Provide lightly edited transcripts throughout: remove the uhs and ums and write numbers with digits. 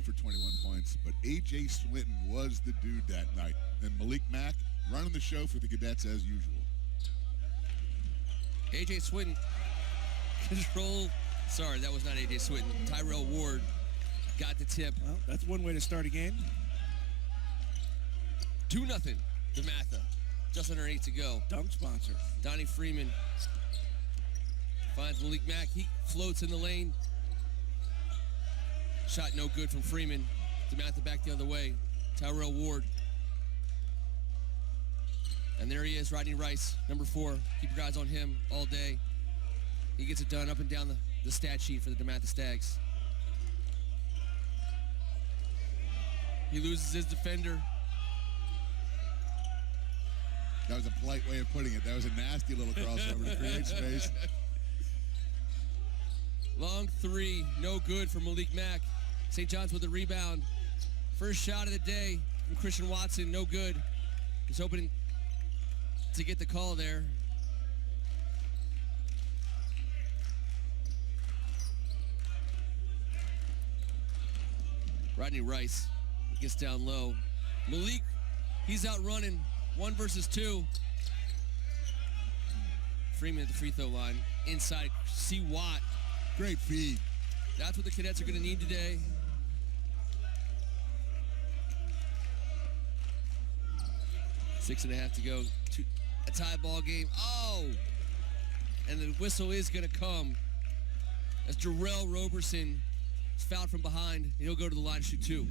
Freeman for 21 points, but A.J. Swinton was the dude that night. And Malik Mack running the show for the Cadets as usual. A.J. Swinton sorry, that was not A.J. Swinton. Tyrell Ward got the tip. Well, that's one way to start a game. 2-0, DeMatha. Just under 8 to go. Dunk sponsor. Donnie Freeman finds Malik Mack. He floats in the lane. Shot no good from Freeman. DeMatha back the other way. Tyrell Ward. And there he is, Rodney Rice, number 4. Keep your eyes on him all day. He gets it done up and down the stat sheet for the DeMatha Stags. He loses his defender. That was a polite way of putting it. That was a nasty little crossover to create space. Long 3, no good for Malik Mack. St. John's with the rebound. First shot of the day from Christian Watson, no good. He's hoping to get the call there. Rodney Rice gets down low. Malik, he's out running. 1 versus 2. Freeman at the free throw line. Inside, C. Watt. Great feed. That's what the Cadets are going to need today. Six and a half to go. A tie ball game. Oh! And the whistle is going to come as Jarrell Roberson is fouled from behind. And he'll go to the line to shoot 2.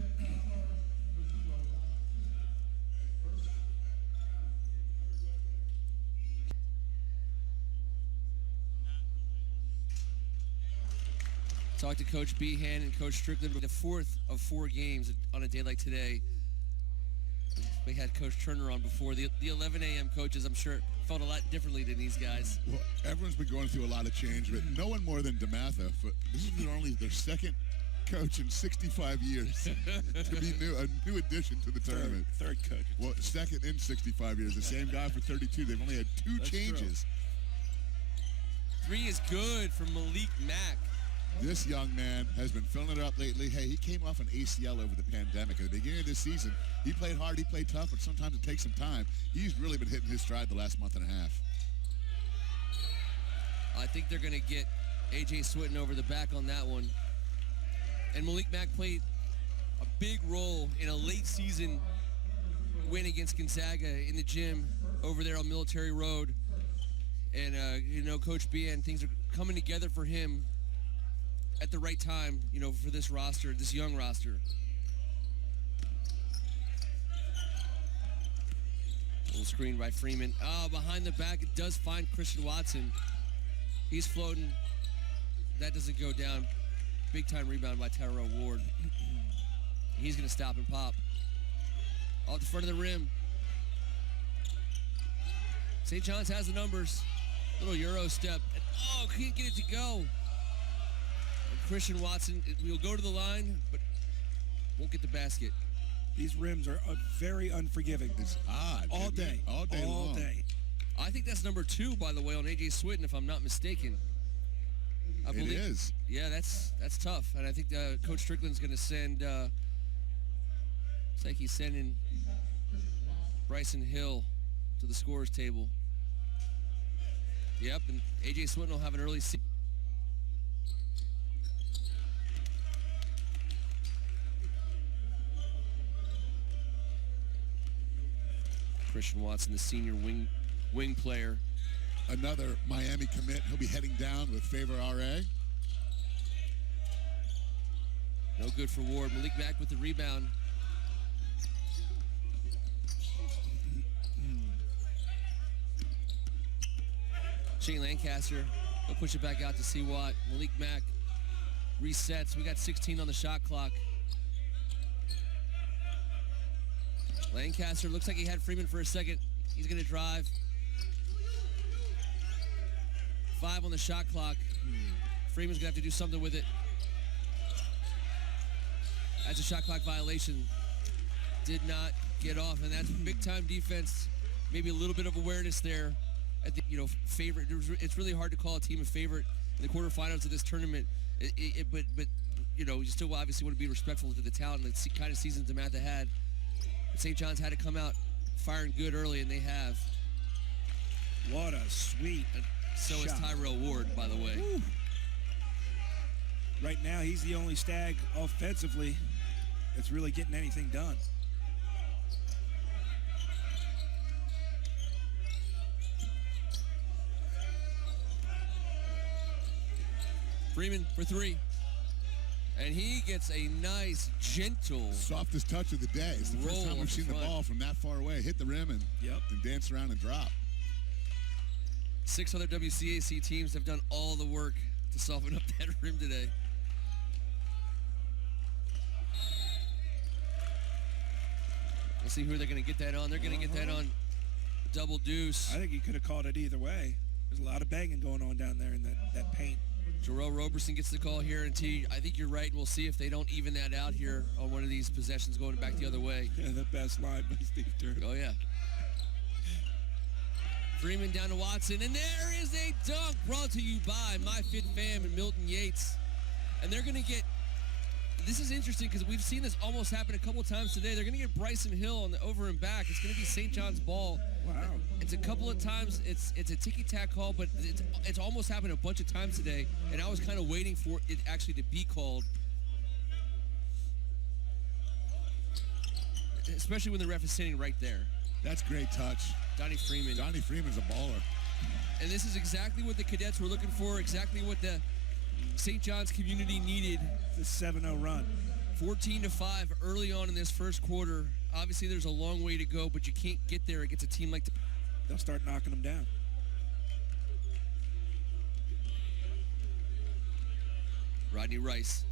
Talked to Coach Behan and Coach Strickland. The 4th of 4 games on a day like today. We had Coach Turner on before. The 11 a.m. coaches, I'm sure, felt a lot differently than these guys. Well, everyone's been going through a lot of change, but no one more than DeMatha. This is only their second coach in 65 years to be a new addition to the tournament. Third coach. Well, second in 65 years. The same guy for 32. They've only had 2 changes. True. 3 is good for Malik Mack. This young man has been filling it up lately. Hey, he came off an ACL over the pandemic. At the beginning of this season, he played hard, he played tough, but sometimes it takes some time. He's really been hitting his stride the last month and a half. I think they're going to get A.J. Swinton over the back on that one. And Malik Mack played a big role in a late season win against Gonzaga in the gym over there on Military Road. And, Coach B and things are coming together for him at the right time, for this roster, this young roster. Little screen by Freeman. Behind the back, it does find Christian Watson. He's floating. That doesn't go down. Big time rebound by Tyrell Ward. He's going to stop and pop. Off the front of the rim. St. John's has the numbers. Little Euro step. And, can't get it to go. Christian Watson will go to the line, but won't get the basket. These rims are very unforgiving. It's odd. All day long. I think that's number 2, by the way, on A.J. Swinton, if I'm not mistaken. I believe it is. Yeah, that's tough. And I think Coach Strickland's going to send, it's like he's sending Bryson Hill to the scorer's table. Yep, and A.J. Swinton will have an early season. Christian Watson, the senior wing player. Another Miami commit. He'll be heading down with Favor R.A. No good for Ward. Malik Mack with the rebound. Shane Lancaster, he'll push it back out to C. Watt. Malik Mack resets. We got 16 on the shot clock. Lancaster looks like he had Freeman for a second. He's going to drive. 5 on the shot clock. Freeman's going to have to do something with it. That's a shot clock violation. Did not get off, and that's big-time defense. Maybe a little bit of awareness there. I think, favorite. It's really hard to call a team a favorite in the quarterfinals of this tournament. But you still obviously want to be respectful to the talent and the kind of season DeMatha had. St. John's had to come out firing good early, and they have. What a sweet And so shot. is Tyrell Ward, by the way. Woo. Right now, he's the only Stag offensively that's really getting anything done. Freeman for three. And he gets a nice, gentle Softest touch of the day. It's the first roll time off we've seen the front. ball from that far away hit the rim and dance around and drop. 6 other WCAC teams have done all the work to soften up that rim today. Let's see who they're going to get that on. They're going to get that on double deuce. I think he could have called it either way. There's a lot of banging going on down there in that paint. Jarrell Roberson gets the call here, and T, I think you're right. We'll see if they don't even that out here on one of these possessions going back the other way. Yeah, the best line by Steve Turner. Oh, yeah. Freeman down to Watson, and there is a dunk brought to you by MyFitFam and Milton Yates. And they're going to get, this is interesting because we've seen this almost happen a couple times today. They're going to get Bryson Hill on the over and back. It's going to be St. John's ball. Wow. It's a couple of times, it's a ticky-tack call, but it's almost happened a bunch of times today, and I was kind of waiting for it actually to be called. Especially when the ref is sitting right there. That's great touch. Donnie Freeman. Donnie Freeman's a baller. And this is exactly what the cadets were looking for, exactly what the St. John's community needed. It's a 7-0 run. 14-5 early on in this first quarter. Obviously, there's a long way to go, but you can't get there against a team like the... They'll start knocking them down. Rodney Rice.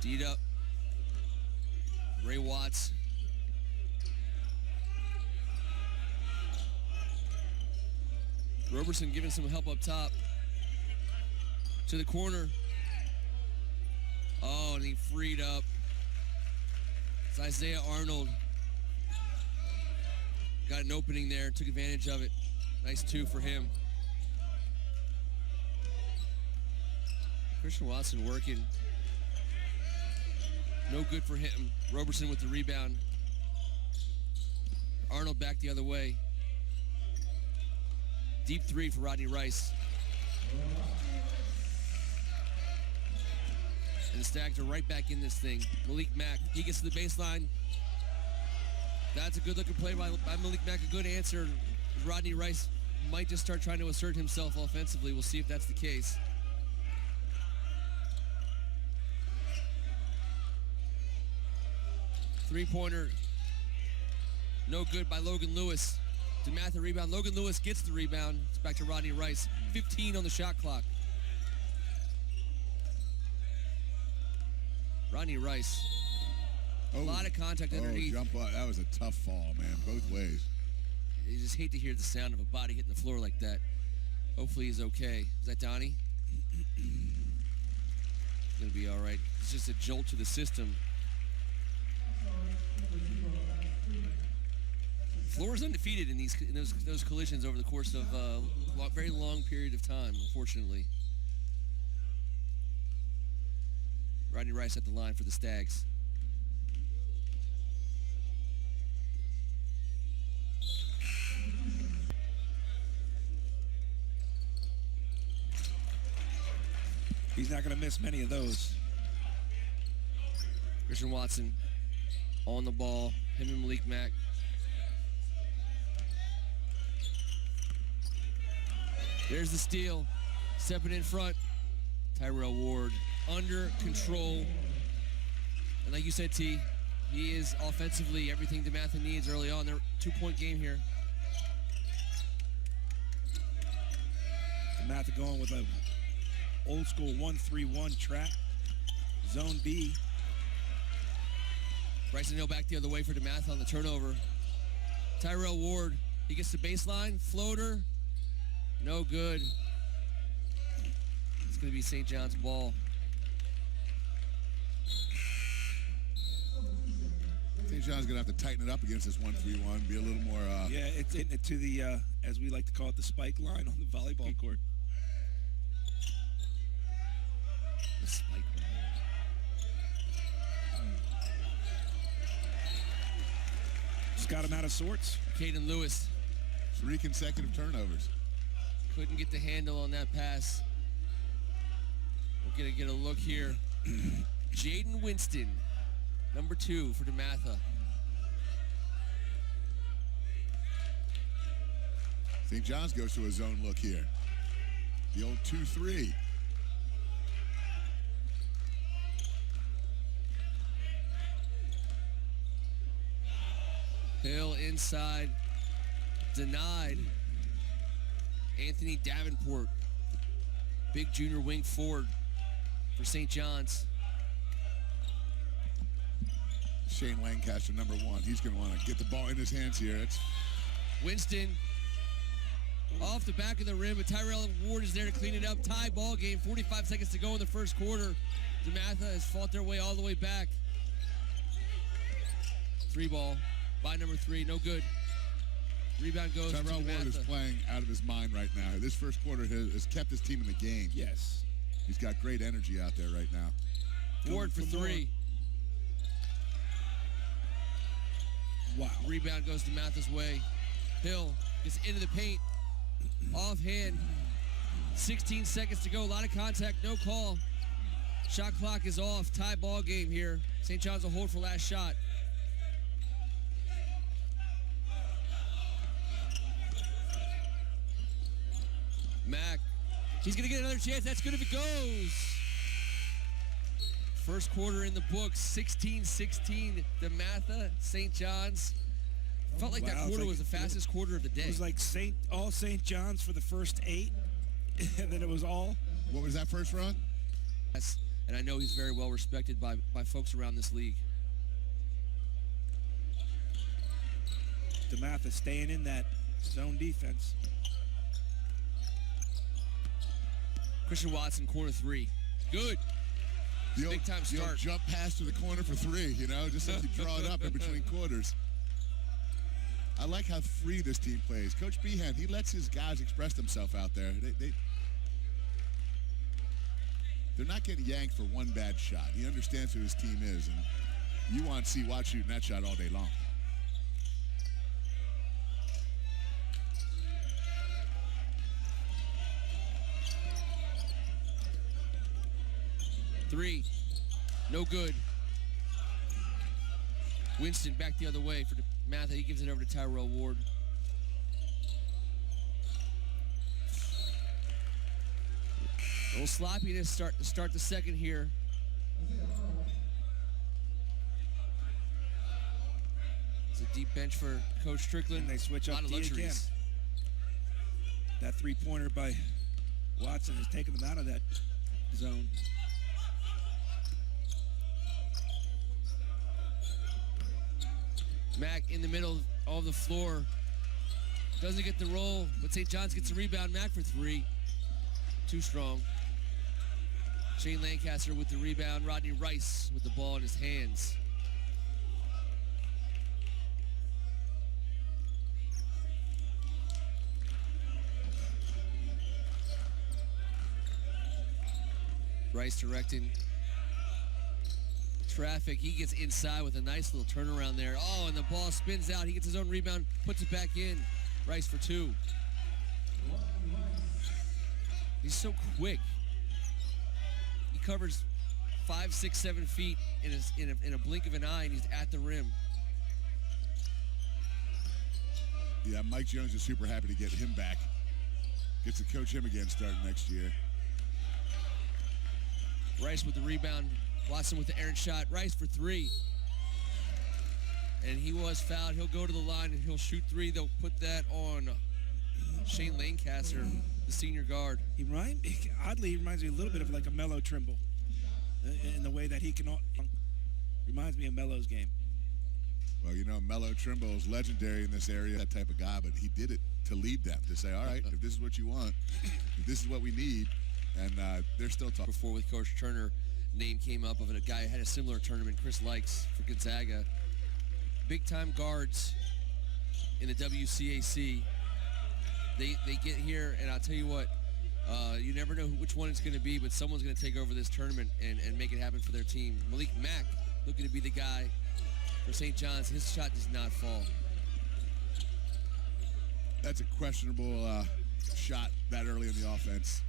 D'd up. Ray Watts. Roberson giving some help up top. To the corner. Oh, and he freed up. It's Isaiah Arnold. Got an opening there, took advantage of it. Nice 2 for him. Christian Watson working. No good for him. Roberson with the rebound. Arnold back the other way. Deep 3 for Rodney Rice. And the Stags are right back in this thing. Malik Mack, he gets to the baseline. That's a good looking play by Malik Mack, a good answer. Rodney Rice might just start trying to assert himself offensively. We'll see if that's the case. Three-pointer, no good by Logan Lewis. DeMatha rebound. Logan Lewis gets the rebound. It's back to Rodney Rice. 15 on the shot clock. Rodney Rice. A lot of contact underneath. Jump up. That was a tough fall, man, both ways. You just hate to hear the sound of a body hitting the floor like that. Hopefully he's okay. Is that Donnie? Gonna be all right. It's just a jolt to the system. Florida's undefeated in those collisions over the course of a very long period of time, unfortunately. Rodney Rice at the line for the Stags. He's not going to miss many of those. Christian Watson on the ball. Him and Malik Mack. There's the steal. Stepping in front. Tyrell Ward under control. And like you said, T, he is offensively everything DeMatha needs early on. Their 2-point game here. DeMatha going with a old school 1-3-1 trap. Zone B. Bryson Hill back the other way for DeMatha on the turnover. Tyrell Ward, he gets the baseline. Floater. No good. It's going to be St. John's ball. St. John's going to have to tighten it up against this 1-3-1, be a little more... Yeah, it's hitting it to the, as we like to call it, the spike line on the volleyball court. got him out of sorts. Caden Lewis 3 consecutive turnovers. couldn't get the handle on that pass. We're going to get a look here. Jaden Winston, number 2 for DeMatha. St. John's goes to a zone look here. The old 2-3. Hill inside, denied. Anthony Davenport, big junior wing forward for St. John's. Shane Lancaster, number 1. He's going to want to get the ball in his hands here. It's Winston off the back of the rim, but Tyrell Ward is there to clean it up. Tie ball game, 45 seconds to go in the first quarter. DeMatha has fought their way all the way back. 3 ball by number 3, no good. Rebound goes to Tyrell Ward is DeMatha. playing out of his mind right now. This first quarter has kept his team in the game. Yes. He's got great energy out there right now. Ward for 3. Wow. Rebound goes DeMatha's way. Hill gets into the paint. Offhand. 16 seconds to go. A lot of contact, no call. Shot clock is off. Tie ball game here. St. John's will hold for last shot. Mack. He's going to get another chance. That's good if it goes. First quarter in the books. 16-16. DeMatha, St. John's. Felt like that quarter was the fastest quarter of the day. It was like all St. John's for the first 8, and then it was all. What was that first run? Yes, and I know he's very well respected by folks around this league. DeMatha staying in that zone defense. Christian Watson, corner 3. Good. Big time The old start. jump pass to the corner for 3, you know, just as you draw it up in between quarters. I like how free this team plays. Coach Behan, he lets his guys express themselves out there. They're not getting yanked for one bad shot. He understands who his team is, and you want to see Watt shooting that shot all day long. Three, no good. Winston back the other way for DeMatha. He gives it over to Tyrell Ward. A little sloppiness to start the second here. It's a deep bench for Coach Strickland. And they switch a up lot of D again. luxuries. That 3-pointer by Watson has taken them out of that zone. Mack in the middle of the floor. Doesn't get the roll, but St. John's gets a rebound. Mack for 3. Too strong. Shane Lancaster with the rebound. Rodney Rice with the ball in his hands. Rice directing traffic. He gets inside with a nice little turnaround there. Oh, and the ball spins out. He gets his own rebound, puts it back in. Rice for 2. He's so quick. He covers 5, 6, 7 feet in a blink of an eye, and he's at the rim. Yeah, Mike Jones is super happy to get him back. Gets to coach him again starting next year. Rice with the rebound. Watson with the errant shot. Rice for 3. And he was fouled. He'll go to the line and he'll shoot 3. They'll put that on Shane Lancaster, the senior guard. Oddly, he reminds me a little bit of like a Melo Trimble in the way that he can. Reminds me of Melo's game. Well, you know, Melo Trimble is legendary in this area, that type of guy, but he did it to lead them, to say, all right, if this is what you want, if this is what we need, and they're still talking. Before with Coach Turner, name came up of a guy who had a similar tournament, Chris Likes for Gonzaga. Big-time guards in the WCAC. They get here, and I'll tell you what, you never know which one it's going to be, but someone's going to take over this tournament and make it happen for their team. Malik Mack looking to be the guy for St. John's. His shot does not fall. That's a questionable shot that early in the offense.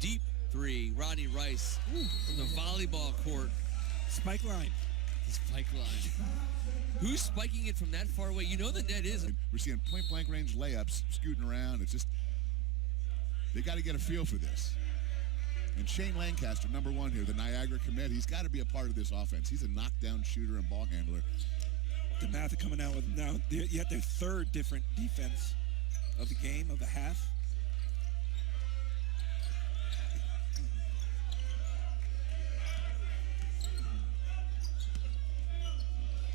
Deep three, Rodney Rice from the volleyball court. Spike line. The spike line. Who's spiking it from that far away? You know the net is. We're seeing point-blank range layups scooting around. It's just, they got to get a feel for this. And Shane Lancaster, number 1 here, the Niagara commit, he's got to be a part of this offense. He's a knockdown shooter and ball handler. DeMatha coming out with now yet their third different defense of the game, of the half.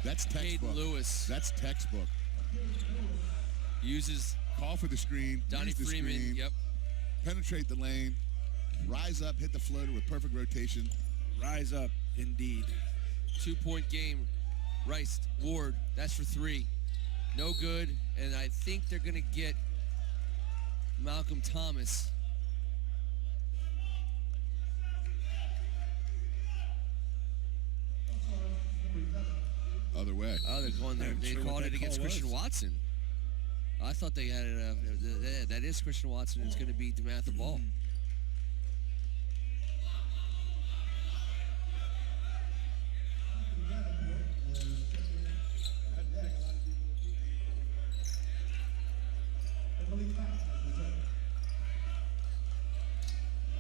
That's textbook. Caden Lewis. That's textbook. Uses Call for the screen. Donnie use the Freeman. screen, Yep. penetrate the lane, rise up, hit the floater with perfect rotation. Rise up, indeed. 2-point game. Rice, Ward, that's for 3. No good, and I think they're going to get Malcolm Thomas. Other way. Oh, they're going there. I'm They sure called what it that against call Christian was. Watson. I thought they had it. That is Christian Watson. It's going to be DeMatha ball.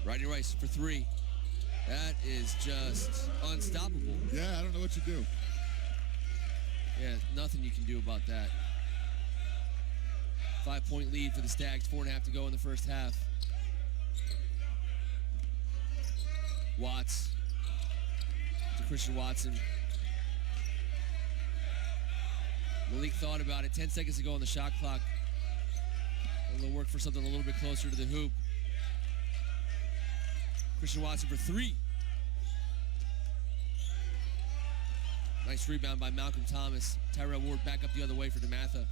Rodney Rice for 3. That is just unstoppable. Yeah, I don't know what to do. Yeah, nothing you can do about that. 5-point lead for the Stags, 4.5 to go in the first half. Watts to Christian Watson. Malik thought about it. 10 seconds to go on the shot clock. A little work for something a little bit closer to the hoop. Christian Watson for 3. Nice rebound by Malcolm Thomas. Tyrell Ward back up the other way for DeMatha.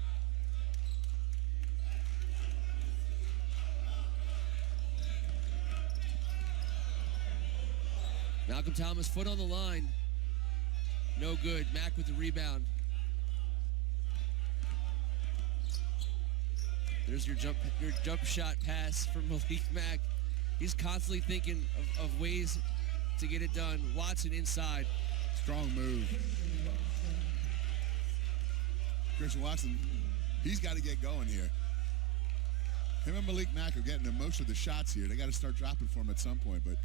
Malcolm Thomas, foot on the line. No good. Mack with the rebound. There's your jump shot pass from Malik Mack. He's constantly thinking of ways to get it done. Watson inside. Strong move. Christian Watson, he's got to get going here. Him and Malik Mack are getting most of the shots here. They got to start dropping for him at some point, but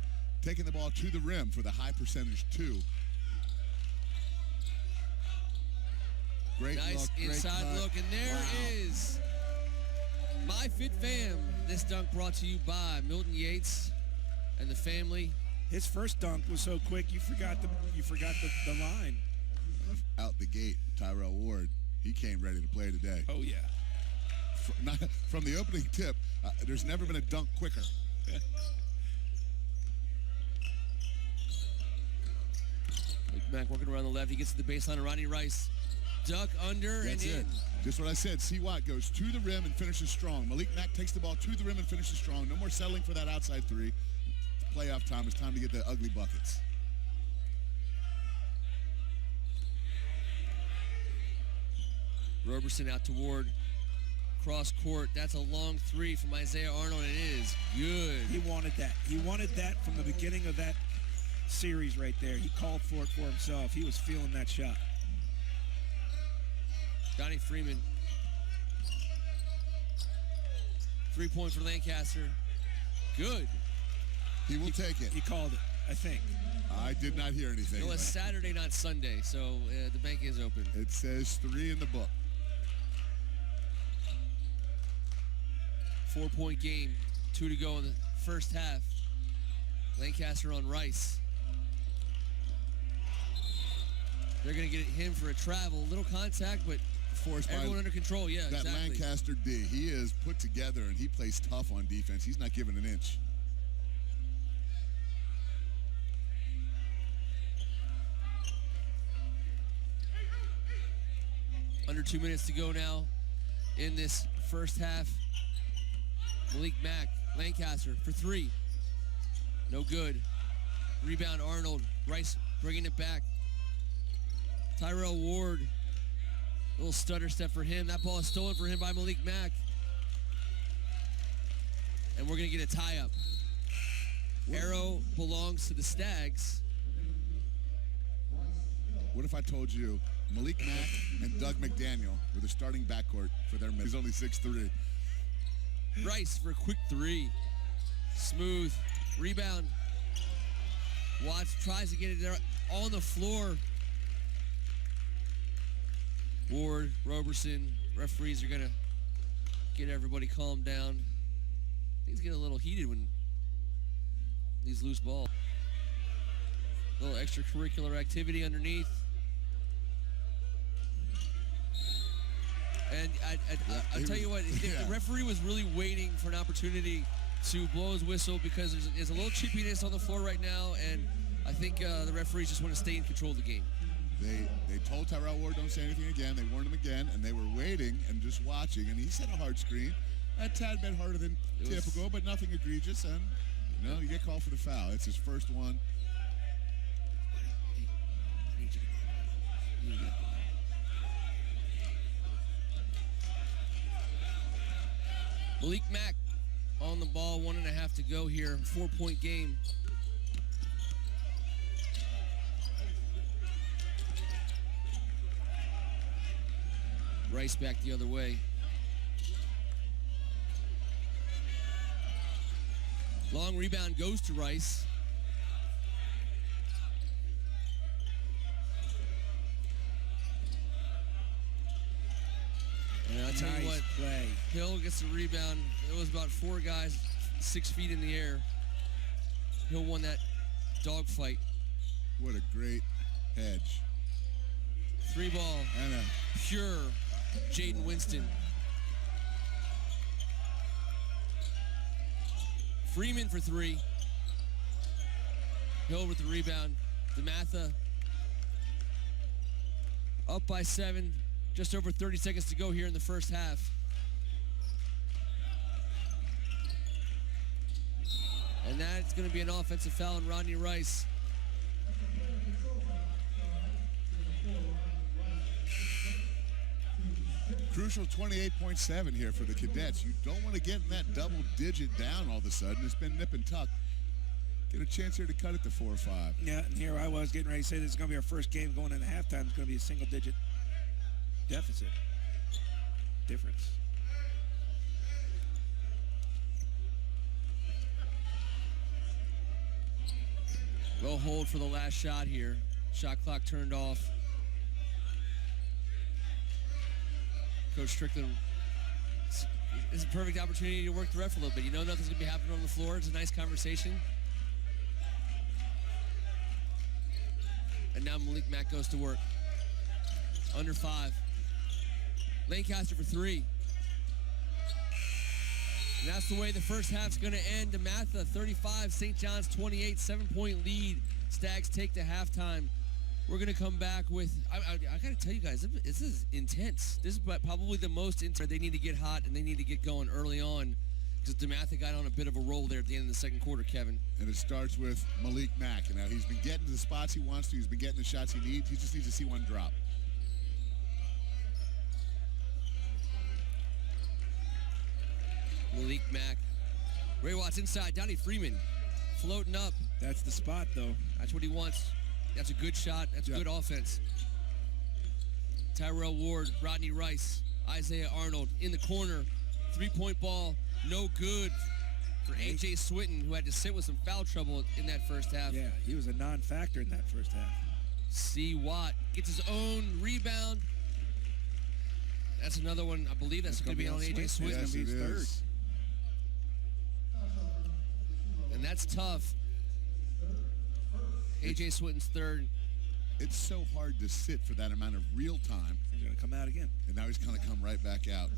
taking the ball to the rim for the high percentage 2. Great Nice look, great inside cut. look, and there is My Fit Fam. This dunk brought to you by Milton Yates and the family. His first dunk was so quick you forgot the line. Out the gate, Tyrell Ward, he came ready to play today. Oh yeah. From the opening tip, there's never been a dunk quicker. Mack working around the left. He gets to the baseline of Rodney Rice. Duck under That's and it. in. Just what I said. C. Watt goes to the rim and finishes strong. Malik Mack takes the ball to the rim and finishes strong. No more settling for that outside 3. It's playoff time. It's time to get the ugly buckets. Roberson out to Ward. Cross court. That's a long 3 from Isaiah Arnold. It is good. He wanted that. He wanted that from the beginning of that series right there. He called for it for himself. He was feeling that shot. Donnie Freeman. 3-point for Lancaster. Good. He will take it. He called it, I think. I did not hear anything. It was Saturday, not Sunday, so the bank is open. It says 3 in the book. 4-point game. 2 to go in the first half. Lancaster on Rice. They're going to get him for a travel. Little contact, but Forced by everyone under control. Yeah, that exactly. Lancaster D. He is put together, and he plays tough on defense. He's not giving an inch. Under 2 minutes to go now in this first half. Malik Mack, Lancaster for 3. No good. Rebound Arnold. Rice bringing it back. Tyrell Ward little stutter step for him. That ball is stolen for him by Malik Mack. And we're going to get a tie-up. Arrow belongs to the Stags. What if I told you Malik Mack and Doug McDaniel were the starting backcourt for their minutes? He's only 6'3". Rice for a quick three. Smooth. Rebound. Watts tries to get it there on the floor. Ward, Roberson, referees are going to get everybody calmed down. Things get a little heated when these loose balls. A little extracurricular activity underneath. And I'll tell you what, the referee was really waiting for an opportunity to blow his whistle because there's a little chippiness on the floor right now, and I think the referees just want to stay in control of the game. They told Tyrell Ward don't say anything again. They warned him again, and they were waiting and just watching. And he set a hard screen, a tad bit harder than typical, but nothing egregious. And you get called for the foul. It's his first one. Malik Mack on the ball, 1.5 to go here, 4-point game. Rice back the other way. Long rebound goes to Rice. And I'll tell you what, play. Hill gets the rebound. It was about 4 guys 6 feet in the air. Hill won that dogfight. What a great hedge. 3-ball. And a Pure Jaden Winston. Freeman for 3. Hill with the rebound. DeMatha up by 7. Just over 30 seconds to go here in the first half. And that's going to be an offensive foul on Rodney Rice. crucial 28.7 here for the Cadets. You don't want to get in that double digit down all of a sudden. It's been nip and tuck. Get a chance here to cut it to 4 or 5. Yeah, and here I was getting ready to say this is going to be our first game going into halftime. It's going to be a single-digit deficit difference. Low hold for the last shot here. Shot clock turned off. Coach Strickland, it's a perfect opportunity to work the ref a little bit. You know nothing's going to be happening on the floor. It's a nice conversation. And now Malik Mack goes to work. Under 5. Lancaster for 3. And that's the way the first half's going to end. DeMatha 35, St. John's 28, 7-point lead. Stags take to halftime. We're going to come back with, I got to tell you guys, this is intense. This is probably the most intense. They need to get hot and they need to get going early on because DeMatha got on a bit of a roll there at the end of the second quarter, Kevin. And it starts with Malik Mack. Now, he's been getting to the spots he wants to. He's been getting the shots he needs. He just needs to see one drop. Malik Mack. Ray Watts inside. Donnie Freeman floating up. That's the spot, though. That's what he wants. That's a good shot. That's good offense. Tyrell Ward, Rodney Rice, Isaiah Arnold in the corner. 3-point ball, no good for A.J. Swinton, who had to sit with some foul trouble in that first half. Yeah, he was a non-factor in that first half. C. Watt gets his own rebound. That's another one. I believe that's going to be on A.J. Swinton. Yes, it is. And that's tough. A.J. Swinton's third. It's so hard to sit for that amount of real time. He's going to come out again. And now he's going to come right back out.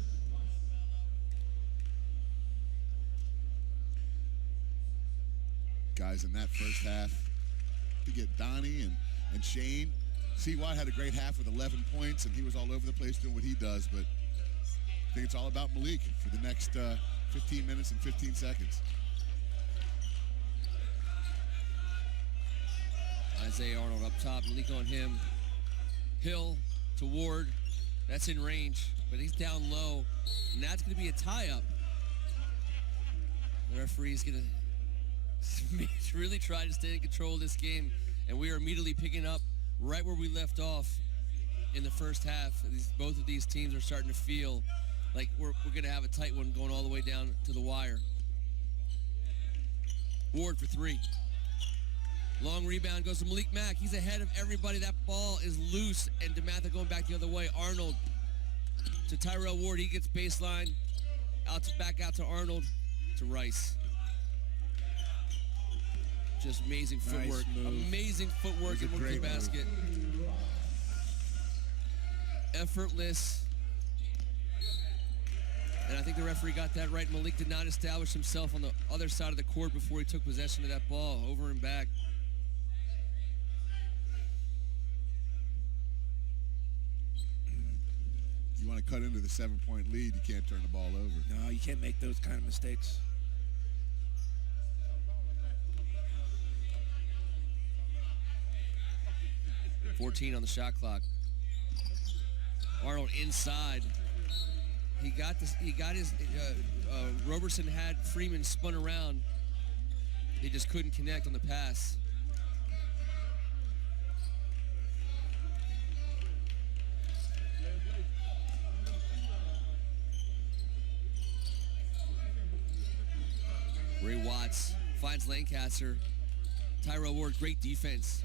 Guys in that first half, to get Donnie and Shane. C. Watt had a great half with 11 points, and he was all over the place doing what he does, but I think it's all about Malik for the next 15 minutes and 15 seconds. Isaiah Arnold up top, Malik on him. Hill to Ward. That's in range, but he's down low, and that's going to be a tie-up. The referee's going to really try to stay in control of this game, and we are immediately picking up right where we left off in the first half. Both of these teams are starting to feel like we're going to have a tight one going all the way down to the wire. Ward for three. Long rebound goes to Malik Mack. He's ahead of everybody. That ball is loose, and DeMatha going back the other way. Arnold to Tyrell Ward. He gets baseline. Back out to Arnold to Rice. Just amazing footwork. Amazing footwork and went to the basket. Effortless. And I think the referee got that right. Malik did not establish himself on the other side of the court before he took possession of that ball, over and back. You want to cut into the 7-point lead, you can't turn the ball over. No, you can't make those kind of mistakes. .14 on the shot clock. Arnold inside. He got his. Roberson had Freeman spun around. He just couldn't connect on the pass. Ray Watts finds Lancaster. Tyrell Ward, great defense.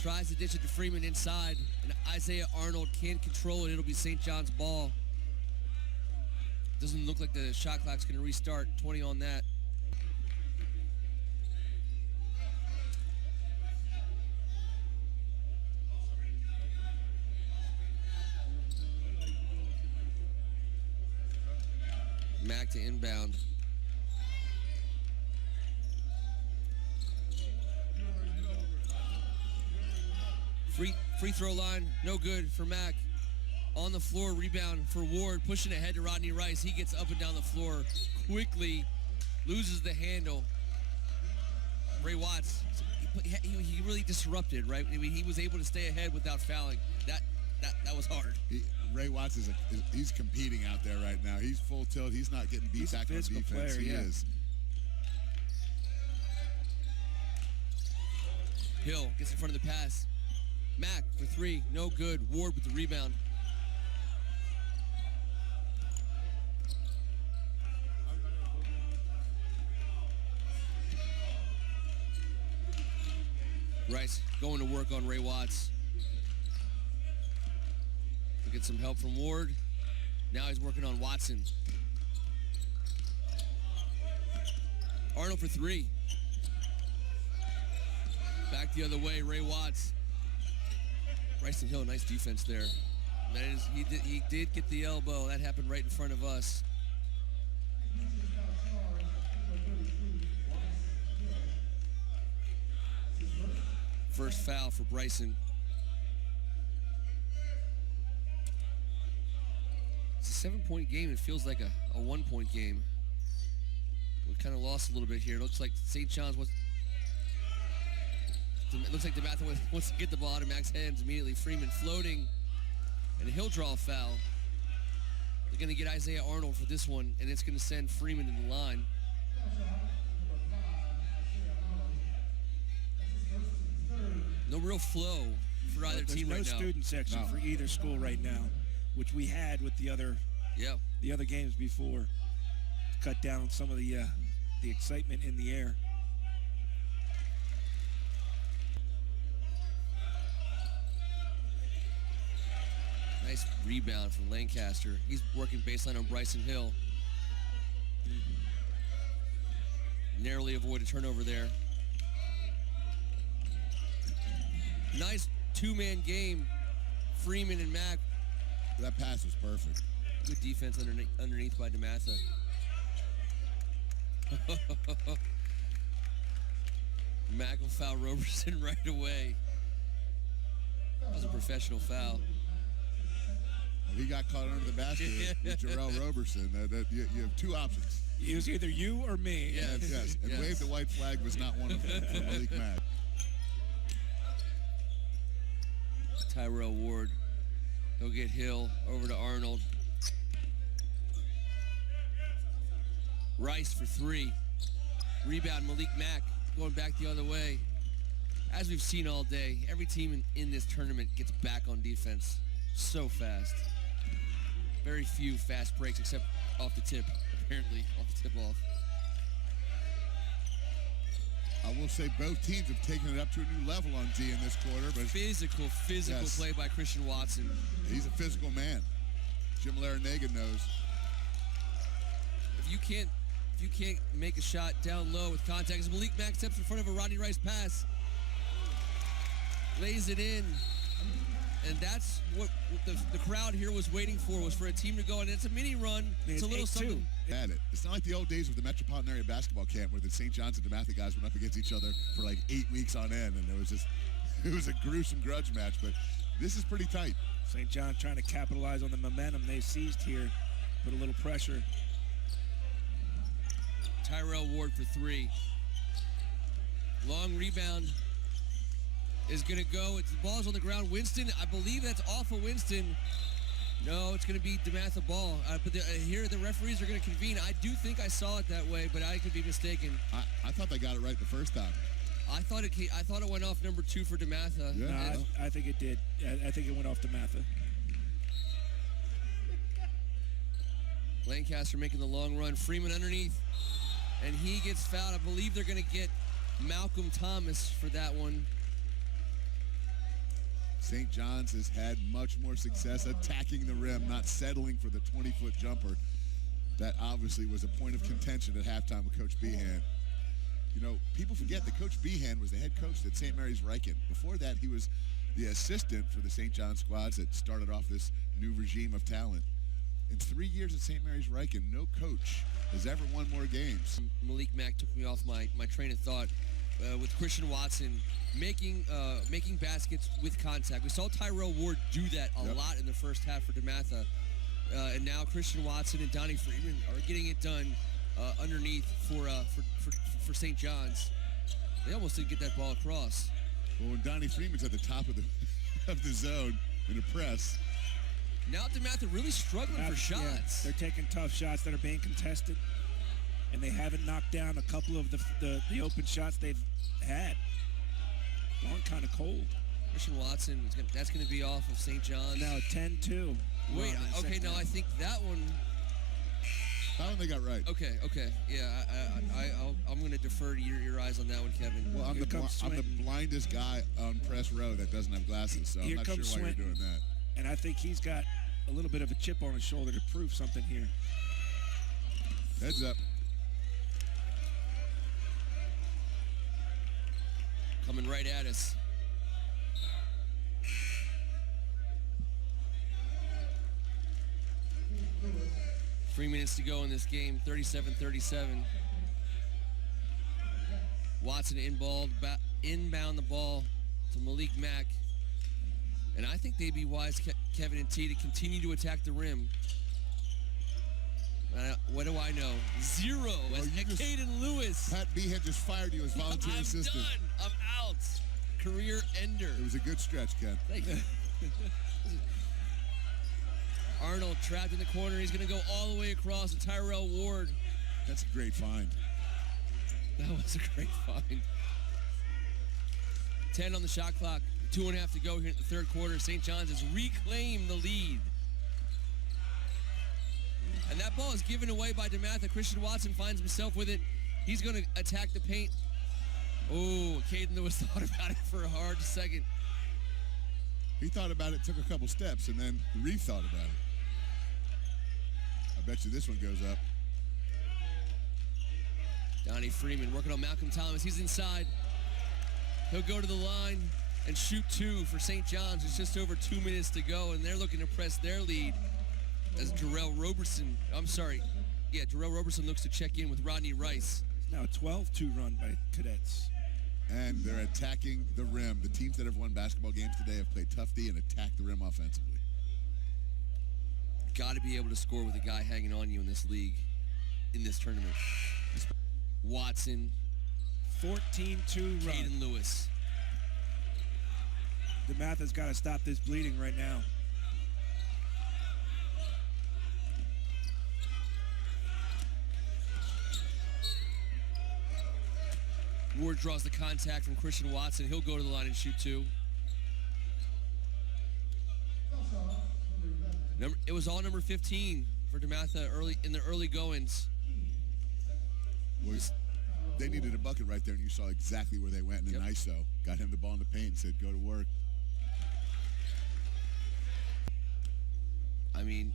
Tries to ditch it to Freeman inside, and Isaiah Arnold can't control it. It'll be St. John's ball. Doesn't look like the shot clock's going to restart. 20 on that. Mack to inbound. Free throw line, no good for Mack. On the floor, rebound for Ward, pushing ahead to Rodney Rice. He gets up and down the floor quickly, loses the handle. Ray Watts, he really disrupted, right? I mean, he was able to stay ahead without fouling. That was hard. Ray Watts he's competing out there right now. He's full tilt. He's not getting beat back on defense. Player, he is. Hill gets in front of the pass. Mack for three, no good. Ward with the rebound. Rice going to work on Ray Watts. We'll get some help from Ward. Now he's working on Watson. Arnold for three. Back the other way, Ray Watts. Bryson Hill, nice defense there. That is, he did get the elbow. That happened right in front of us. First foul for Bryson. It's a 7-point game. It feels like a 1-point game. We kind of lost a little bit here. It looks like St. John's was. It looks like DeMatha wants to get the ball out of Mack's hands immediately. Freeman floating, and he'll draw a foul. They're going to get Isaiah Arnold for this one, and it's going to send Freeman to the line. No real flow for either team right now. There's no student section for either school right now, which we had with the other games before. Cut down some of the excitement in the air. Nice rebound from Lancaster. He's working baseline on Bryson Hill. Narrowly avoid a turnover there. Nice two-man game. Freeman and Mack. That pass was perfect. Good defense underneath by DeMatha. Mack will foul Roberson right away. That was a professional foul. He got caught under the basket with Jarrell Roberson. You have two options. It was either you or me. Yes. And wave the white flag was not one of them for Malik Mack. Tyrell Ward He'll get Hill over to Arnold. Rice for 3. Rebound, Malik Mack going back the other way. As we've seen all day, every team in this tournament gets back on defense so fast. Very few fast breaks except off the tip, apparently, off the tip-off. I will say both teams have taken it up to a new level on D in this quarter. But Physical yes, play by Christian Watson. He's a physical man. Jim Larinaga knows. If you can't make a shot down low with contact, as Malik Mack steps in front of a Rodney Rice pass, lays it in, and that's what the crowd here was waiting for, was for a team to go, and it's a mini run. It's a little something. At it. It's not like the old days of the Metropolitan Area Basketball Camp where the St. John's and DeMatha guys went up against each other for like 8 weeks on end, and it was a gruesome grudge match, but this is pretty tight. St. John trying to capitalize on the momentum they seized here, put a little pressure. Tyrell Ward for 3. Long rebound is going to go. The ball's on the ground. Winston, I believe that's off of Winston. No, it's going to be DeMatha ball. But here the referees are going to convene. I do think I saw it that way, but I could be mistaken. I thought they got it right the first time. I thought it went off number 2 for DeMatha. Yeah, no, I think it did. I think it went off DeMatha. Lancaster making the long run. Freeman underneath, and he gets fouled. I believe they're going to get Malcolm Thomas for that one. St. John's has had much more success attacking the rim, not settling for the 20-foot jumper. That obviously was a point of contention at halftime with Coach Behan. You know, people forget that Coach Behan was the head coach at St. Mary's Riken. Before that, he was the assistant for the St. John's squads that started off this new regime of talent. In 3 years at St. Mary's Riken, no coach has ever won more games. Malik Mack took me off my train of thought with Christian Watson making baskets with contact. We saw Tyrell Ward do that a lot in the first half for DeMatha. And now Christian Watson and Donnie Freeman are getting it done underneath for St. John's. They almost didn't get that ball across. Well, when Donnie Freeman's at the top of the zone in a press. Now DeMatha really struggling for shots. Yeah, they're taking tough shots that are being contested, and they haven't knocked down a couple of the open shots they've had. Gone kind of cold. Christian Watson, that's going to be off of St. John's. Now 10-2. Wait, okay, no, I think that one. That one they got right. Okay, yeah, I'm going to defer to your eyes on that one, Kevin. Well, I'm the blindest guy on press row that doesn't have glasses, so I'm not sure why you're doing that. And I think he's got a little bit of a chip on his shoulder to prove something here. Heads up. Coming right at us. Three minutes to go in this game, 37-37. Watson inbound the ball to Malik Mack. And I think they'd be wise, Kevin and T, to continue to attack the rim. What do I know? 0 as Caden Lewis. Pat Behan just fired you as volunteer assistant. I'm done. I'm out. Career ender. It was a good stretch, Ken. Thank you. Arnold trapped in the corner. He's going to go all the way across to Tyrell Ward. That's a great find. That was a great find. 10 on the shot clock. 2.5 to go here in the third quarter. St. John's has reclaimed the lead. And that ball is given away by DeMatha. Christian Watson finds himself with it. He's going to attack the paint. Oh, Caden Lewis thought about it for a hard second. He thought about it, took a couple steps, and then rethought about it. I bet you this one goes up. Donnie Freeman working on Malcolm Thomas. He's inside. He'll go to the line and shoot 2 for St. John's. It's just over 2 minutes to go, and they're looking to press their lead as Jarrell Roberson looks to check in with Rodney Rice. Now a 12-2 run by Cadets. And they're attacking the rim. The teams that have won basketball games today have played tough D and attacked the rim offensively. Got to be able to score with a guy hanging on you in this league, in this tournament. Watson. 14-2 run. Caden Lewis. DeMatha's got to stop this bleeding right now. Ward draws the contact from Christian Watson. He'll go to the line and shoot two. It was all number 15 for DeMatha in the early goings. They needed a bucket right there, and you saw exactly where they went in an ISO. Got him the ball in the paint and said, go to work. I mean,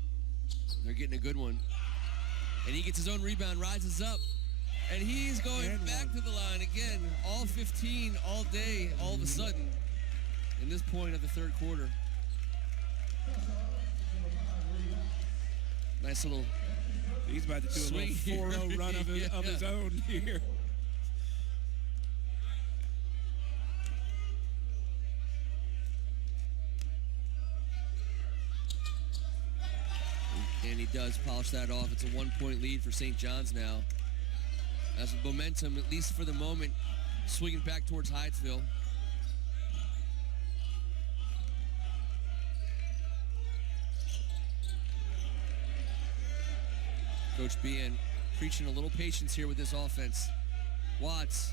they're getting a good one. And he gets his own rebound, rises up, and he's going back to the line again. All 15, all day, all of a sudden, in this point of the third quarter. Nice little He's about to do swing a little 4-0 run of his own here. And he does polish that off. It's a 1-point lead for St. John's now. As momentum, at least for the moment, swinging back towards Hyattsville. Coach Bien preaching a little patience here with this offense. Watts,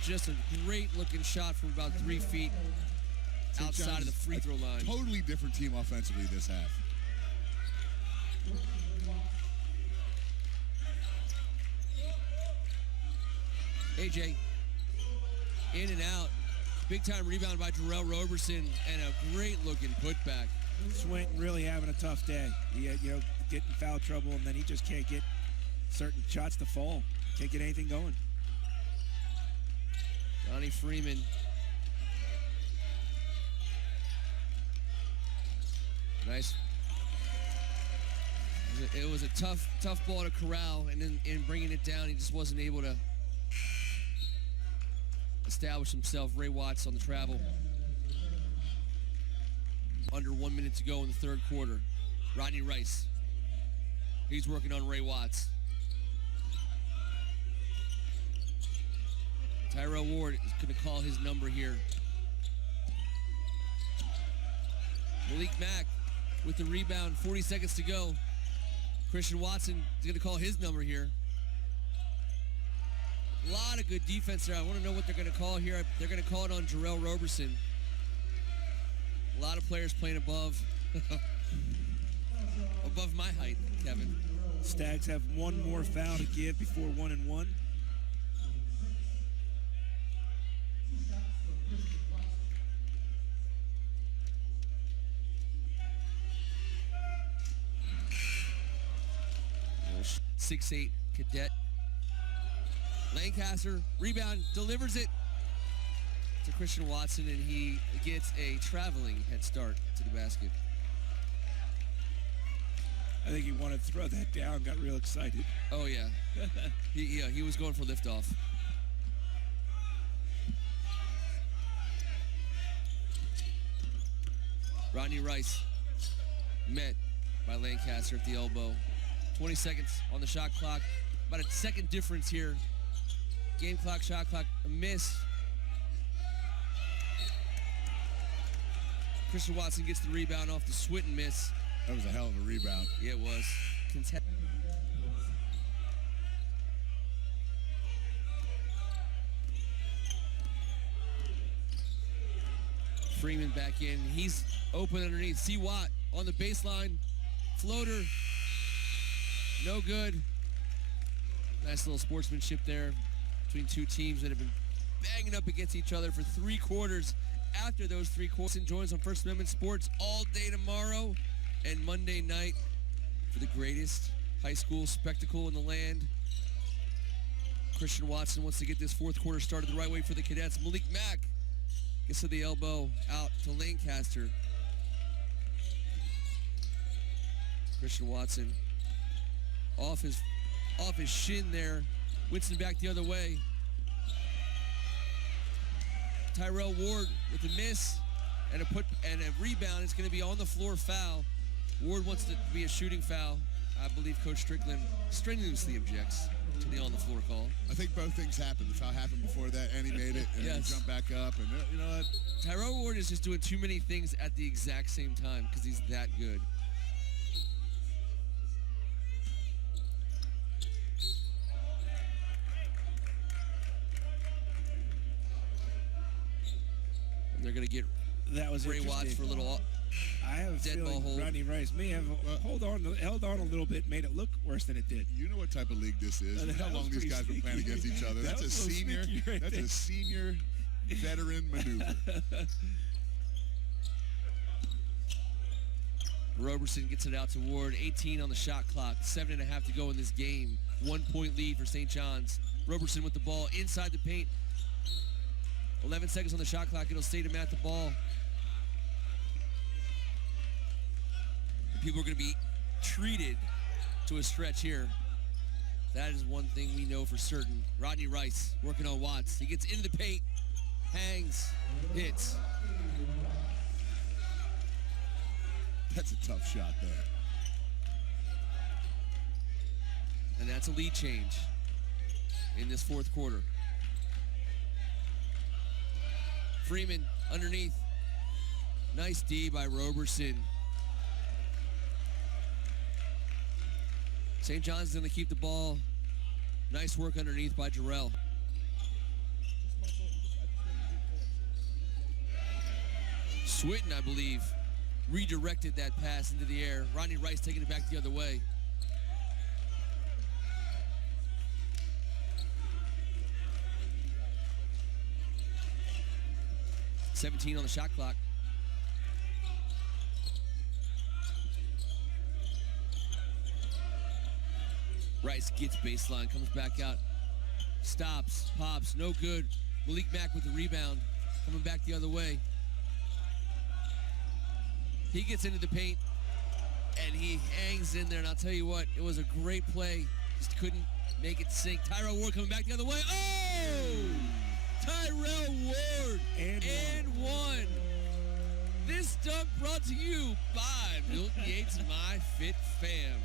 just a great-looking shot from about 3 feet outside of the free throw line. Totally different team offensively this half. AJ, in and out. Big-time rebound by Jarrell Roberson and a great-looking putback. Swinton really having a tough day. He, getting foul trouble, and then he just can't get certain shots to fall. Can't get anything going. Johnny Freeman. Nice. It was a tough ball to corral, and then in bringing it down, he just wasn't able to establish himself. Ray Watts on the travel. Under 1 minute to go in the third quarter. Rodney Rice. He's working on Ray Watts. Tyrell Ward is going to call his number here. Malik Mack with the rebound, 40 seconds to go. Christian Watson is going to call his number here. A lot of good defense there. I want to know what they're going to call here. They're going to call it on Jarrell Roberson. A lot of players playing above my height, Kevin. Stags have one more foul to give before 1-1. Oh, 6'8" cadet. Lancaster, rebound, delivers it to Christian Watson, and he gets a traveling head start to the basket. I think he wanted to throw that down, got real excited. Oh, yeah. he was going for liftoff. Rodney Rice met by Lancaster at the elbow. 20 seconds on the shot clock. About a second difference here. Game clock, shot clock, a miss. Christian Watson gets the rebound off the Swinton miss. That was a hell of a rebound. Yeah, it was. Freeman back in. He's open underneath. C. Watt on the baseline. Floater. No good. Nice little sportsmanship there between two teams that have been banging up against each other for 3 quarters. After those 3 quarters, joins on First Amendment Sports all day tomorrow and Monday night for the greatest high school spectacle in the land. Christian Watson wants to get this fourth quarter started the right way for the Cadets. Malik Mack gets to the elbow, out to Lancaster. Christian Watson off his shin there. Winston back the other way. Tyrell Ward with a miss and a rebound. It's going to be on the floor foul. Ward wants to be a shooting foul. I believe Coach Strickland strenuously objects to the on-the-floor call. I think both things happened. The foul happened before that, and he made it, and then he jumped back up. And you know what? Tyrell Ward is just doing too many things at the exact same time because he's that good. They're going to get Ray Watts for a little I have a dead ball feeling hold. Rodney Rice may have held on a little bit, made it look worse than it did. You know what type of league this is. You know how long these guys were playing against each other. That's a senior. That's a senior veteran maneuver. Roberson gets it out to Ward. 18 on the shot clock. 7.5 to go in this game. 1 point lead for St. John's. Roberson with the ball inside the paint. 11 seconds on the shot clock. It'll stay DeMatha the ball. People are going to be treated to a stretch here. That is one thing we know for certain. Rodney Rice working on Watts. He gets into the paint, hangs, hits. That's a tough shot there. And that's a lead change in this fourth quarter. Freeman underneath. Nice D by Roberson. St. John's is going to keep the ball. Nice work underneath by Jarrell. Swinton, I believe, redirected that pass into the air. Rodney Rice taking it back the other way. .17 on the shot clock. Rice gets baseline, comes back out, stops, pops, no good. Malik Mack with the rebound, coming back the other way. He gets into the paint, and he hangs in there, and I'll tell you what, it was a great play. Just couldn't make it sink. Tyrell Ward coming back the other way. Oh! Tyrell Ward, and one. This dunk brought to you by Milton Yates and My Fit Fam.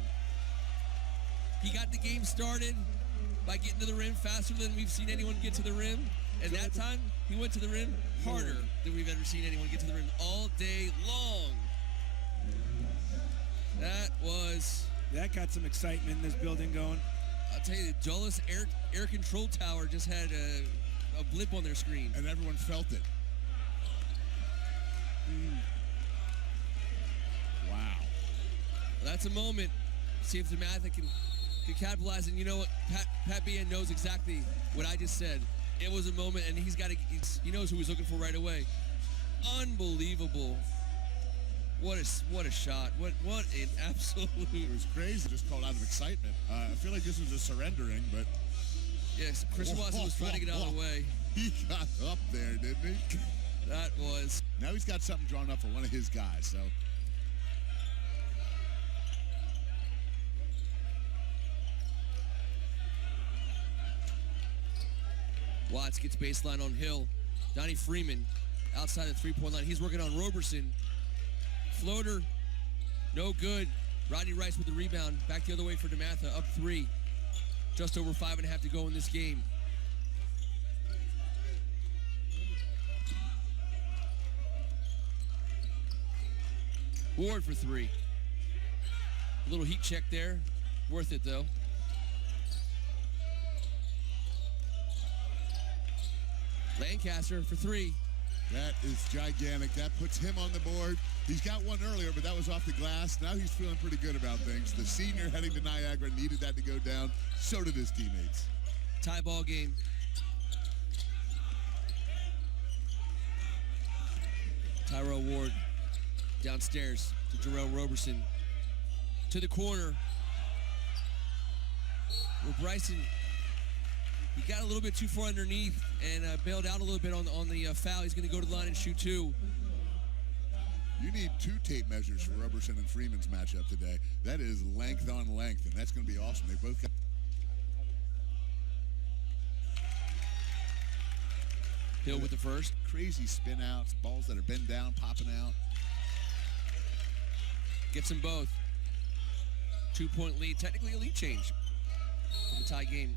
He got the game started by getting to the rim faster than we've seen anyone get to the rim. And that time, he went to the rim harder than we've ever seen anyone get to the rim all day long. That got some excitement in this building going. I'll tell you, the Dulles Air Control Tower just had a blip on their screen. And everyone felt it. Wow. That's a moment. See if DeMatha can capitalize. And you know what? Pat Bien knows exactly what I just said. It was a moment, and he knows who he's looking for right away. Unbelievable. What a shot. What an absolute. It was crazy, just called out of excitement. I feel like this was a surrendering, but. Yes, Chris Watson was trying to get out of the way. He got up there, didn't he? That was. Now he's got something drawn up for one of his guys, so. Watts gets baseline on Hill. Donnie Freeman outside the three-point line. He's working on Roberson. Floater, no good. Rodney Rice with the rebound. Back the other way for DeMatha, up 3. Just over 5.5 to go in this game. Ward for 3. A little heat check there. Worth it, though. Lancaster for 3. That is gigantic. That puts him on the board. He's got one earlier, but that was off the glass. Now he's feeling pretty good about things. The senior heading to Niagara needed that to go down. So did his teammates. Tie ball game. Tyrell Ward downstairs to Jarrell Roberson. To the corner. Where Bryson, he got a little bit too far underneath and bailed out a little bit on the foul. He's going to go to the line and shoot 2. You need 2 tape measures for Roberson and Freeman's matchup today. That is length on length, and that's going to be awesome. They both got. Hill with the first. Crazy spin outs, balls that are bent down, popping out. Gets them both. 2-point lead, technically a lead change in the tie game.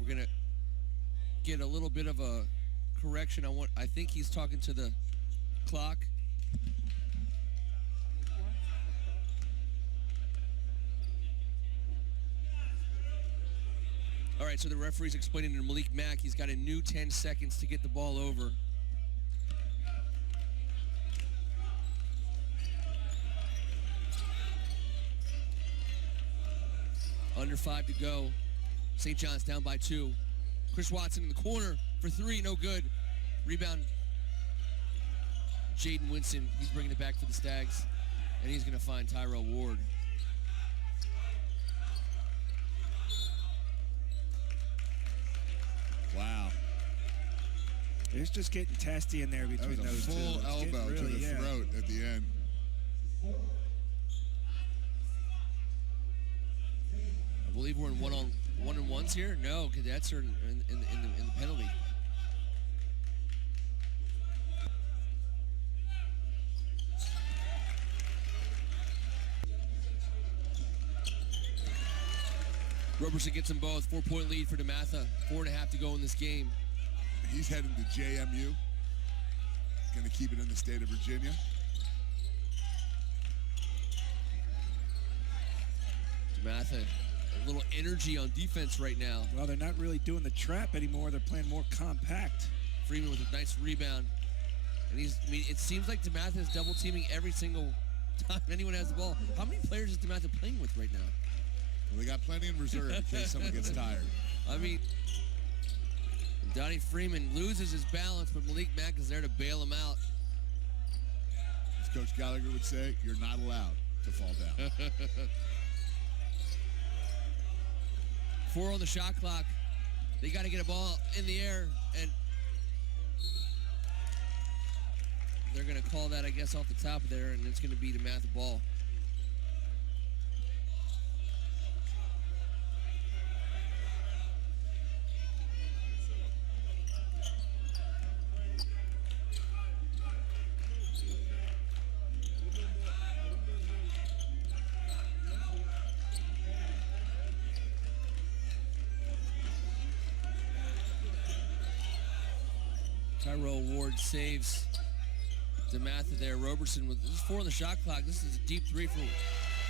We're going to get a little bit of a correction. I think he's talking to the clock. All right. right, so the referee's explaining to Malik Mack he's got a new 10 seconds to get the ball over. Under 5 to go. St. John's down by 2. Chris Watson in the corner for 3, no good. Rebound. Jaden Winston, he's bringing it back for the Stags, and he's going to find Tyrell Ward. Wow. It's just getting testy in there between that was those a two. full elbow to the throat at the end. I believe we're in one-on-ones here. No, cadets are in the penalty. Roberson gets them both. 4-point lead for DeMatha. 4.5 to go in this game. He's heading to JMU. Going to keep it in the state of Virginia. DeMatha, a little energy on defense right now. Well, they're not really doing the trap anymore. They're playing more compact. Freeman with a nice rebound. And it seems like DeMatha is double teaming every single time anyone has the ball. How many players is DeMatha playing with right now? Well, they got plenty in reserve in case someone gets tired. I mean, Donnie Freeman loses his balance, but Malik Mack is there to bail him out. As Coach Gallagher would say, you're not allowed to fall down. 4 on the shot clock. They got to get a ball in the air, and they're going to call that, I guess, off the top of there, and it's going to be DeMatha ball. Tyrell Ward saves DeMatha there. Roberson with this is 4 on the shot clock. This is a deep 3 for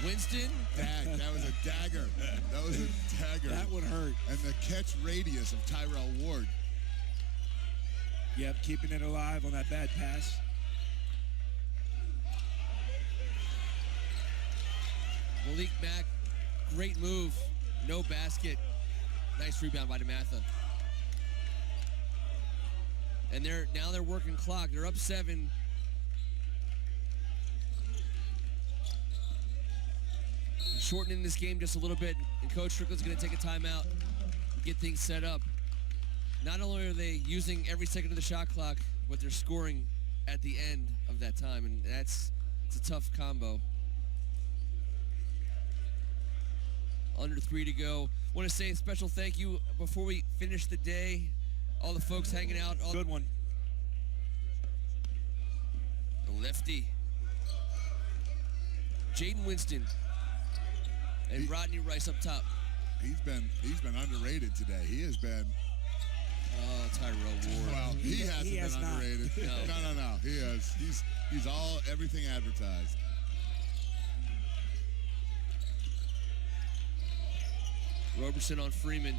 Winston. That was a dagger. That was a dagger. That would hurt. And the catch radius of Tyrell Ward. Yep, keeping it alive on that bad pass. Malik Mack, great move. No basket. Nice rebound by DeMatha. And now they're working clock. They're up 7. Shortening this game just a little bit, and Coach Strickland's going to take a timeout and get things set up. Not only are they using every second of the shot clock, but they're scoring at the end of that time, and it's a tough combo. Under 3 to go. Want to say a special thank you before we finish the day. All the folks hanging out. Good one. The lefty. Jaden Winston. And Rodney Rice up top. He's been underrated today. He has been. Oh, Tyrell Ward. Well, he hasn't been underrated. No. He has. He's everything advertised. Roberson on Freeman.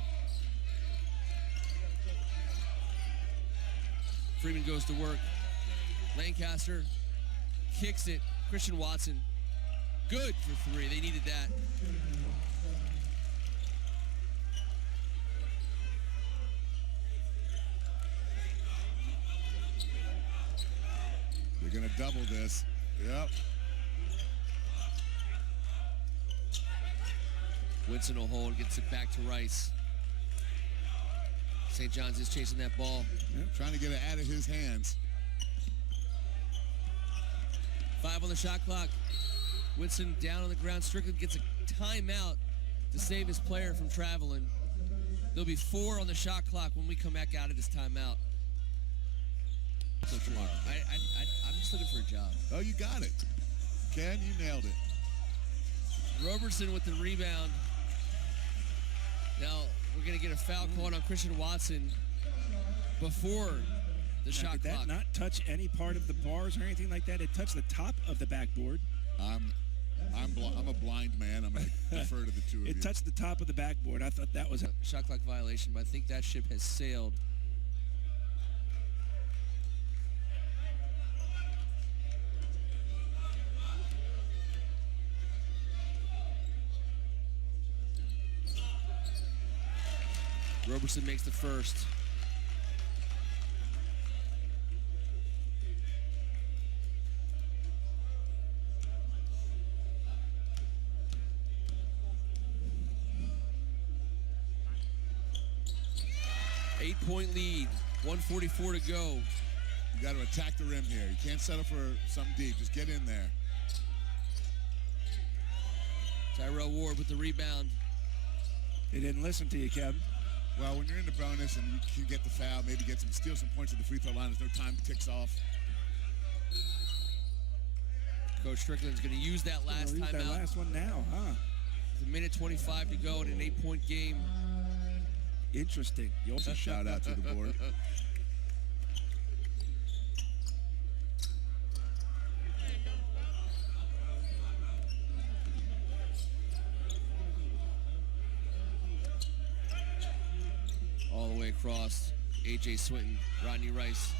Freeman goes to work. Lancaster kicks it. Christian Watson. Good for 3. They needed that. They're going to double this. Yep. Winston will hold, gets it back to Rice. St. John's is chasing that ball. Yep. Trying to get it out of his hands. 5 on the shot clock. Winston down on the ground. Strickland gets a timeout to save his player from traveling. There'll be 4 on the shot clock when we come back out of this timeout. So tomorrow. I'm just looking for a job. Oh, you got it. Ken, you nailed it. Roberson with the rebound. Now, we're going to get a foul called on Christian Watson before the shot clock. Did that not touch any part of the bars or anything like that? It touched the top of the backboard. I'm a blind man. I'm going to defer to the two of you. It touched the top of the backboard. I thought that was a shot clock violation, but I think that ship has sailed. Roberson makes the first. Eight-point lead, 1:44 to go. You got to attack the rim here. You can't settle for something deep. Just get in there. Tyrell Ward with the rebound. They didn't listen to you, Kevin. Well, when you're in the bonus and you can get the foul, maybe steal some points at the free throw line, there's no time ticks off. Coach Strickland's going to use that last timeout. That last one now, huh? With a minute 25 to go in an 8-point game. Interesting. You also shout out to the board. All the way across. A.J. Swinton, Rodney Rice.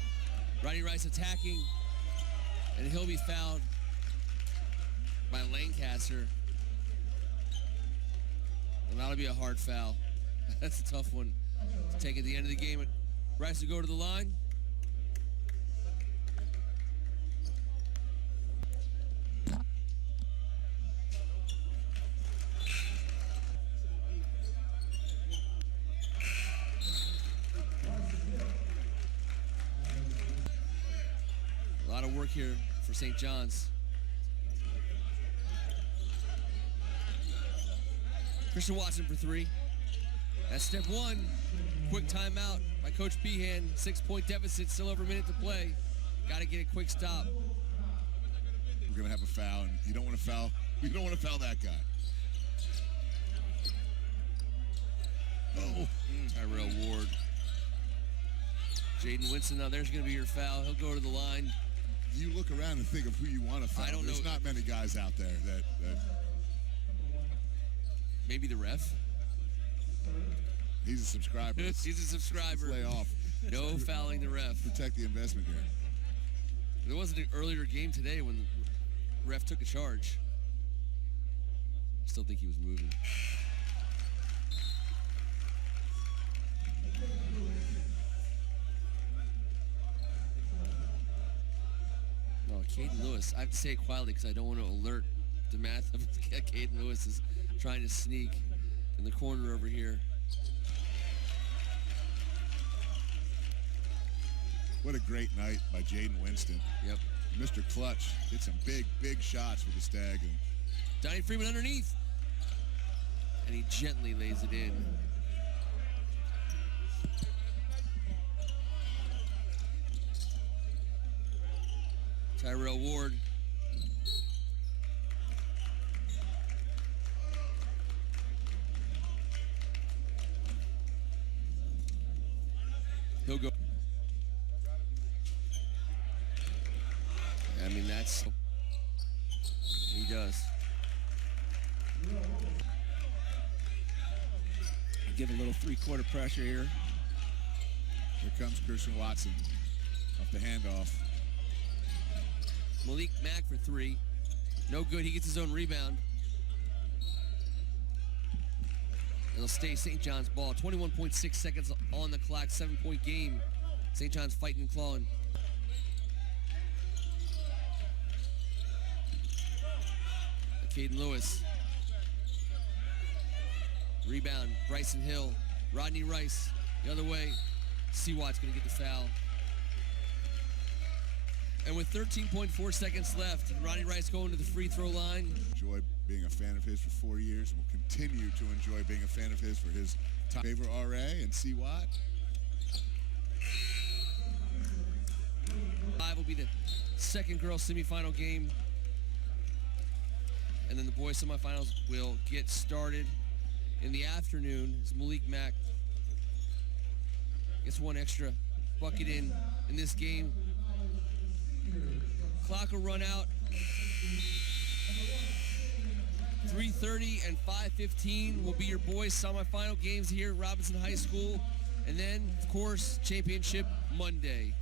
Rodney Rice attacking, and he'll be fouled by Lancaster. And that'll be a hard foul. That's a tough one to take at the end of the game. Rice will go to the line. A lot of work here for St. John's. Christian Watson for three. That's step one. Quick timeout by Coach Behan. 6-point deficit, still over a minute to play. Got to get a quick stop. We're going to have a foul, and you don't want to foul. You don't want to foul that guy. Oh. Tyrell Ward. Jaden Winston, now there's going to be your foul. He'll go to the line. You look around and think of who you want to foul. I don't know. There's not many guys out there that... Maybe the ref? He's a subscriber. He's a subscriber. Let's lay off. No fouling the ref. Protect the investment here. There wasn't an earlier game today when the ref took a charge. Still think he was moving. No, Caden Lewis. I have to say it quietly because I don't want to alert DeMatha. Caden Lewis is trying to sneak in the corner over here. What a great night by Jaden Winston. Yep. Mr. Clutch hit some big, big shots for the Stag. And Donnie Freeman underneath. And he gently lays it in. Tyrell Ward. He'll go. I mean, that's... He does. Give a little three-quarter pressure here. Here comes Christian Watson off the handoff. Malik Mack for three. No good. He gets his own rebound. It'll stay St. John's ball. 21.6 seconds on the clock. 7-point game. St. John's fighting and clawing. Caden Lewis. Rebound. Bryson Hill. Rodney Rice the other way. Seawatt's going to get the foul. And with 13.4 seconds left, Rodney Rice going to the free throw line. Enjoy being a fan of his for 4 years, and will continue to enjoy being a fan of his for his time. Favor RA and Seawatt. 5 will be the second girls semifinal game. And then the boys semifinals will get started in the afternoon as Malik Mack gets one extra bucket in this game. Clock will run out 3:30 and 5:15 will be your boys' semifinal games here at Robinson High School. And then, of course, championship Monday.